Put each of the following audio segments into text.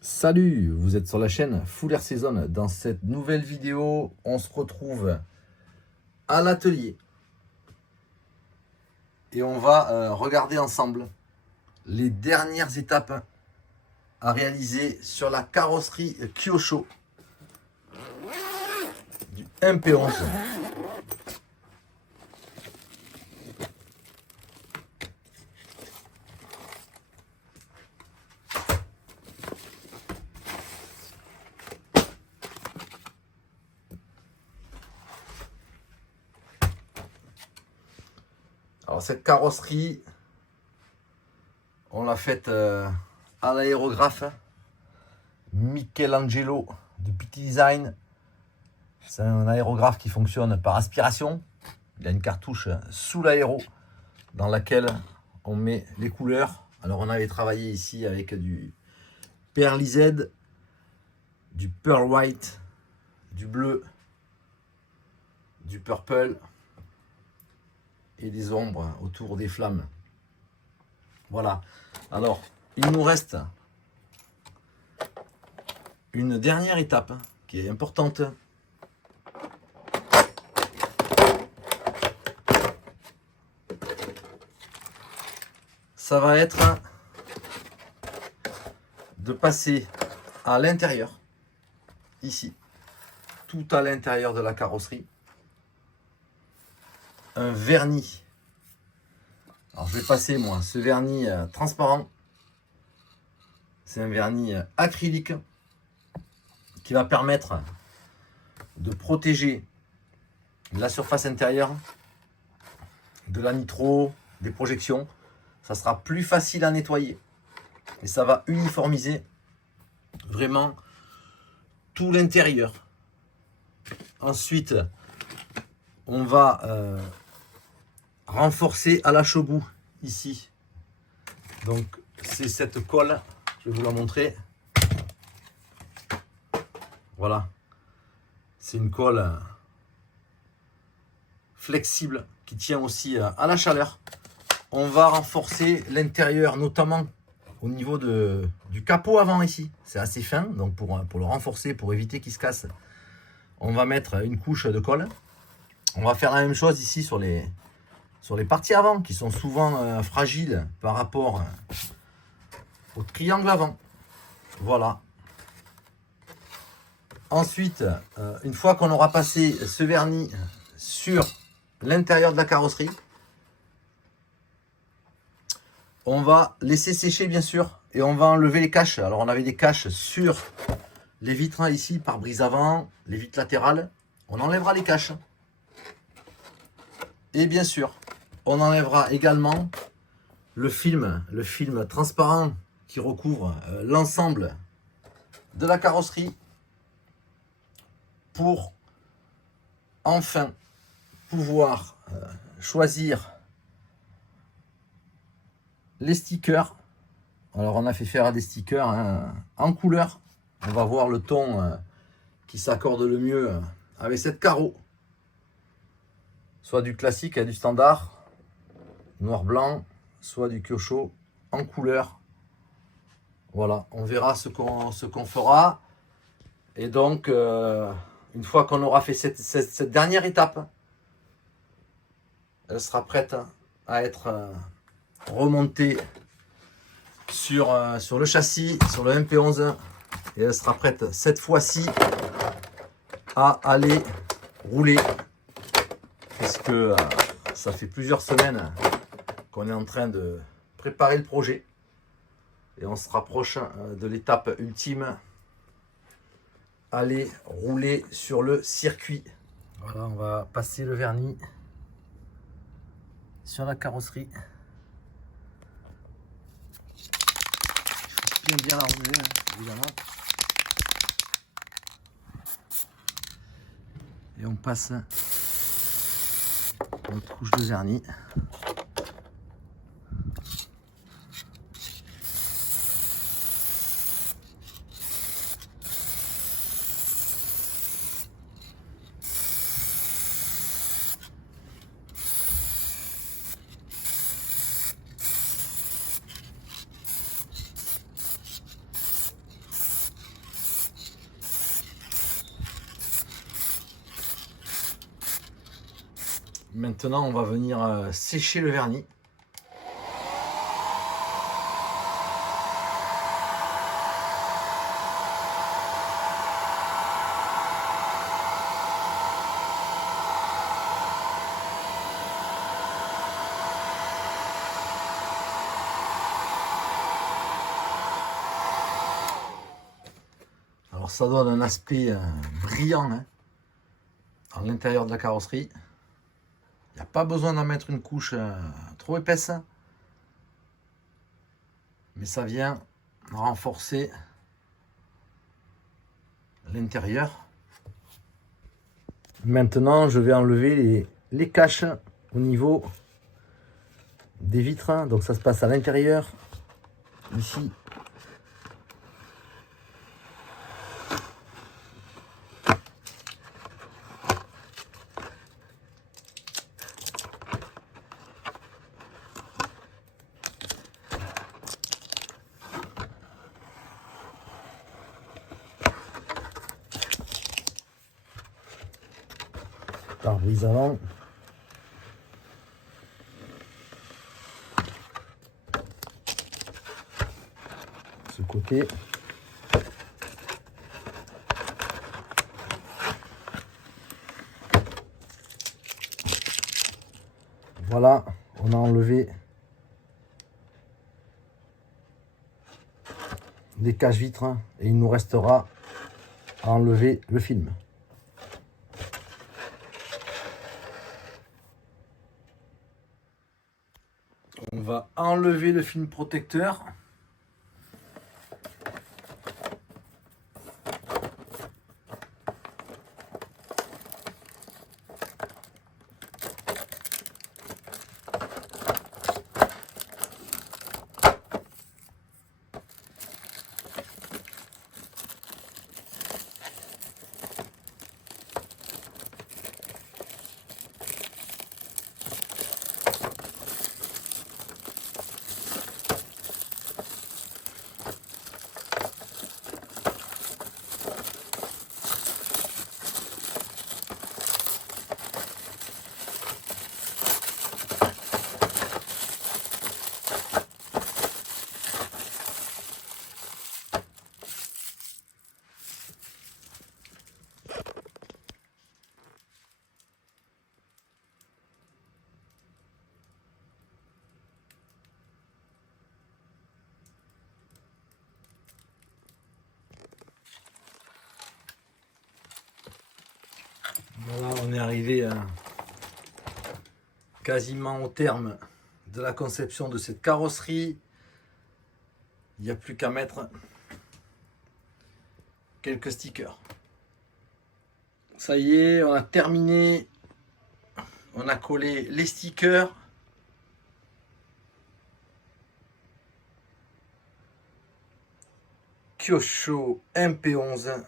Salut, vous êtes sur la chaîne Full Air Season. Dans cette nouvelle vidéo, on se retrouve à l'atelier et on va regarder ensemble les dernières étapes à réaliser sur la carrosserie Kyosho du MP11. Alors cette carrosserie, on l'a faite à l'aérographe Michelangelo de PT Design. C'est un aérographe qui fonctionne par aspiration. Il y a une cartouche sous l'aéro dans laquelle on met les couleurs. Alors on avait travaillé ici avec du Pearly Z, du Pearl White, du bleu, du purple et des ombres autour des flammes. Voilà. Alors, il nous reste une dernière étape qui est importante. Ça va être de passer à l'intérieur, ici, tout à l'intérieur de la carrosserie, un vernis. Alors je vais passer moi ce vernis transparent. C'est un vernis acrylique qui va permettre de protéger la surface intérieure de la nitro, des projections. Ça sera plus facile à nettoyer et ça va uniformiser vraiment tout l'intérieur. Ensuite, on va renforcer à la shogu ici. Donc c'est cette colle, je vais vous la montrer. Voilà, c'est une colle flexible qui tient aussi à la chaleur. On va renforcer l'intérieur, notamment au niveau du capot avant ici. C'est assez fin, donc pour le renforcer, pour éviter qu'il se casse, on va mettre une couche de colle. On va faire la même chose ici sur les parties avant, qui sont souvent fragiles par rapport au triangle avant. Voilà. Ensuite, une fois qu'on aura passé ce vernis sur l'intérieur de la carrosserie, on va laisser sécher bien sûr et on va enlever les caches. Alors on avait des caches sur les vitres ici, pare-brise avant, les vitres latérales. On enlèvera les caches. Et bien sûr, on enlèvera également le film transparent qui recouvre l'ensemble de la carrosserie pour enfin pouvoir choisir les stickers. Alors on a fait faire des stickers en couleur. On va voir le ton qui s'accorde le mieux avec cette carreau. Soit du classique et du standard, noir blanc, soit du Kyosho en couleur. Voilà, on verra ce qu'on fera. Et donc, une fois qu'on aura fait cette dernière étape, elle sera prête à être remontée sur le châssis, sur le MP11. Et elle sera prête cette fois-ci à aller rouler. Puisque ça fait plusieurs semaines qu'on est en train de préparer le projet. Et on se rapproche de l'étape ultime. Aller rouler sur le circuit. Voilà, on va passer le vernis sur la carrosserie. Il faut bien la rouler, évidemment. Et on passe notre couche de vernis. Maintenant, on va venir sécher le vernis. Alors ça donne un aspect brillant hein, à l'intérieur de la carrosserie. Il n'y a pas besoin d'en mettre une couche trop épaisse, mais ça vient renforcer l'intérieur. Maintenant, je vais enlever les caches au niveau des vitres. Donc ça se passe à l'intérieur, ici. Pare-brise avant. Ce côté. Voilà, on a enlevé les caches vitres et il nous restera à enlever le film. On va enlever le film protecteur. Voilà, on est arrivé quasiment au terme de la conception de cette carrosserie. Il n'y a plus qu'à mettre quelques stickers. Ça y est, on a terminé. On a collé les stickers. Kyosho MP11.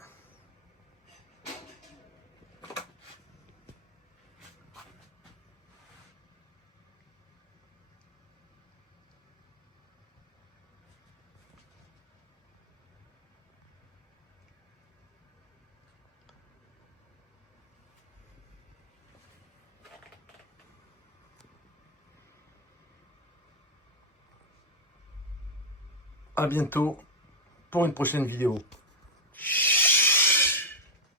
À bientôt pour une prochaine vidéo.